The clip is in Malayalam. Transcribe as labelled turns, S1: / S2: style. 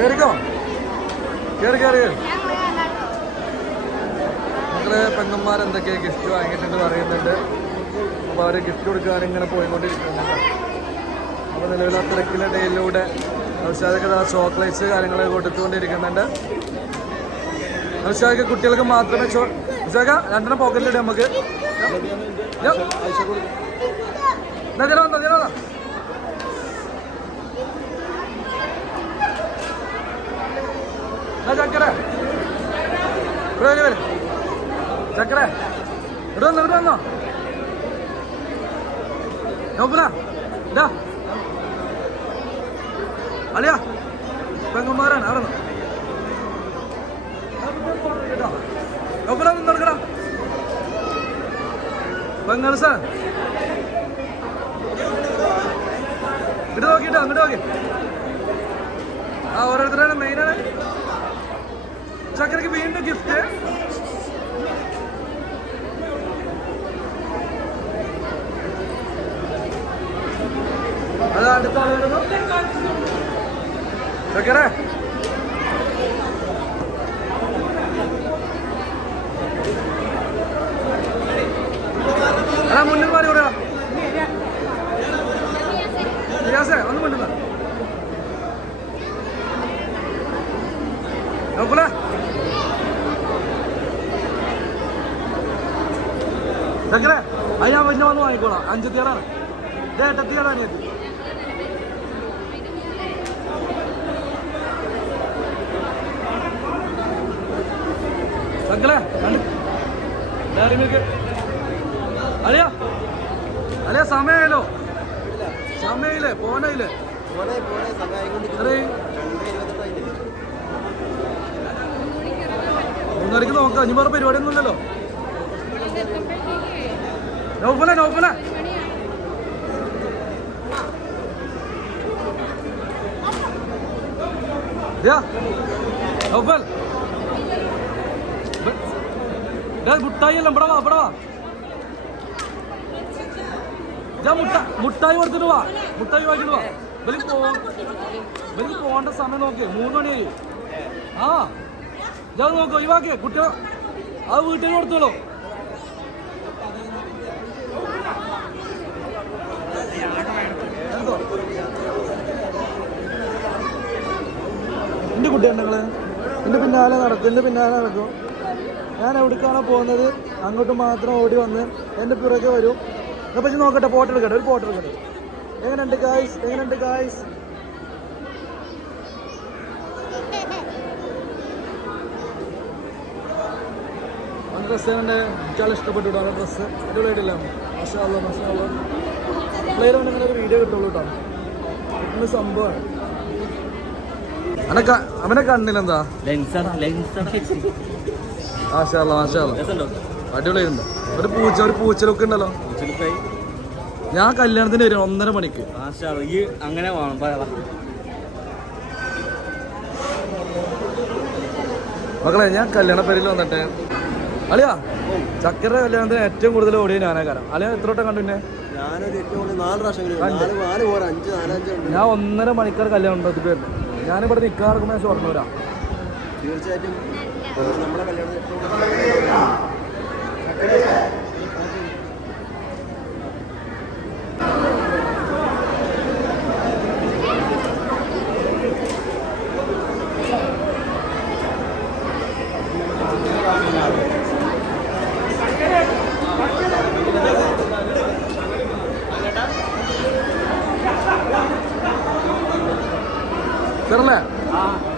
S1: കേറിക്കോ കേറി കേറി മക്കളെ പെങ്ങന്മാർ എന്തൊക്കെ ഗിഫ്റ്റ് വാങ്ങിയിട്ടുണ്ട് പറയുന്നുണ്ട് അപ്പോൾ അവർ ഗിഫ്റ്റ് കൊടുക്കാൻ ഇങ്ങനെ പോയിക്കൊണ്ടിരിക്കുന്നുണ്ട് അപ്പോൾ നിലവിൽ ആ തിരക്കിലെ ഡേയിലൂടെ നൗഷാദൊക്കെ ചോക്ലേറ്റ്സ് കാര്യങ്ങളൊക്കെ കൊടുത്തുകൊണ്ടിരിക്കുന്നുണ്ട് നൗഷാദൊക്കെ കുട്ടികൾക്ക് മാത്രമേ ചോ നൗഷാദ രണ്ടെണ്ണം പോക്കറ്റിലിട്ട് നമുക്ക്. എന്നാ ഇതിലാ വന്നോ, ഇതിലാ വന്നോ. എന്നാ ചക്കര ഇവിടെ വരെ വരെ ചക്കര ഇവിടെ വന്നോ ഇവിടെ വന്നോ. നോപ്പന ഇതാ. അളിയാ പെങ്ങന്മാരാണ് അവിടെ നോക്കണ നടക്കണ നടക്കടാ. പെങ്ങൾസ് ഇങ്ങോട്ട് നോക്കിട്ടോ അങ്ങോട്ട് നോക്കി. ആ ഓരോരുത്തരാണ് മെയിനാണ് ചക്കരക്ക് വീണ്ടും ഗിഫ്റ്റ് അത് അടുത്ത ആൾ വരുന്നു. ചക്കര. അതാ മുന്നിൽ മാറി റിയാസേ ഒന്ന് മുന്നിൽ മാറി നോക്കൂലേ ചക്കര അത് ഞാൻ വലിയ വന്ന് വാങ്ങിക്കോളാം. അഞ്ചത്തിയാറാണ് ഇത് ഏട്ടത്തിയാണ് അനിയത്തി. ചക്കല ഡയറി മിൽക്ക് അലിയ. സമയമായല്ലോ. സമയമില്ലേ? പോനായില്ലേ മൂന്നരക്ക് നോക്കാം. ഇനി വേറെ പരിപാടിയൊന്നുമില്ലല്ലോ നൗഫല നൗഫല യാ നൗഫൽ ബ- മുട്ടായി അല്ല ഇവിടെ വാ ഇവിടെ വാ. മുട്ടായി കൊടുത്തിട്ട് വാ. മുട്ടായി വാങ്ങിട്ട് വാ. പോ ഇവർക്ക് പോകേണ്ട സമയം നോക്കിയേ മൂന്ന് മണിയായി ആ. ഞാൻ നോക്കൂ ഒഴിവാക്കിയേ കുട്ടികൾ അത് വീട്ടിൽ കൊടുത്തോളൂ. എന്റെ നിങ്ങൾ എന്റെ പിന്നാലെ നടക്കും എന്റെ പിന്നാലെ നടക്കും. ഞാൻ എവിടേക്കാണോ പോകുന്നത് അങ്ങോട്ട് മാത്രം ഓടി വന്ന് എന്റെ പിറകെ വരും. അപ്പം പക്ഷെ നോക്കട്ടെ ഫോട്ടോ എടുക്കട്ടെ ഒരു ഫോട്ടോ എടുക്കട്ടെ എങ്ങനെയുണ്ട് ഗായ്സ് എങ്ങനെയുണ്ട് ഗായ്സ് ഡ്രസ്സ് എന്റെ എനിക്കാൾ ഇഷ്ടപ്പെട്ടു കേട്ടോ ആ ഡ്രസ്സ് അടിപൊളിയായിട്ടില്ല? മസാല മസാല പ്ലെയർ ഇങ്ങനെ ഒരു വീഡിയോ കിട്ടുള്ളൂ കേട്ടോ. ഇന്ന് സംഭവമാണ് അവനെ കണ്ണിലെന്താ? ആശാല
S2: ആശാല
S1: അടിപൊളിയായിട്ടുണ്ട് ഒരു പൂച്ച ഒരു പൂച്ചലൊക്കെ ഉണ്ടല്ലോ. ഞാൻ കല്യാണത്തിന് വരും ഒന്നര മണിക്ക്.
S2: അങ്ങനെ
S1: മക്കളെ ഞാൻ കല്യാണ പേരിൽ വന്നിട്ട്. അളിയാ ചക്കര കല്യാണത്തിന് ഏറ്റവും കൂടുതൽ ഓടിയ ഞാനാ കാരണം അളിയാ എത്ര വട്ടം കണ്ടു പിന്നെ ഞാൻ ഒന്നര മണിക്കൂർ കല്യാണം ഉണ്ടാക്കി വരുന്നു ഞാനിവിടെ നിൽക്കാറുമ്പോൾ ഞാൻ ഷൊർണൂരാ
S2: തീർച്ചയായിട്ടും. നമ്മുടെ കൂടുതൽ வரல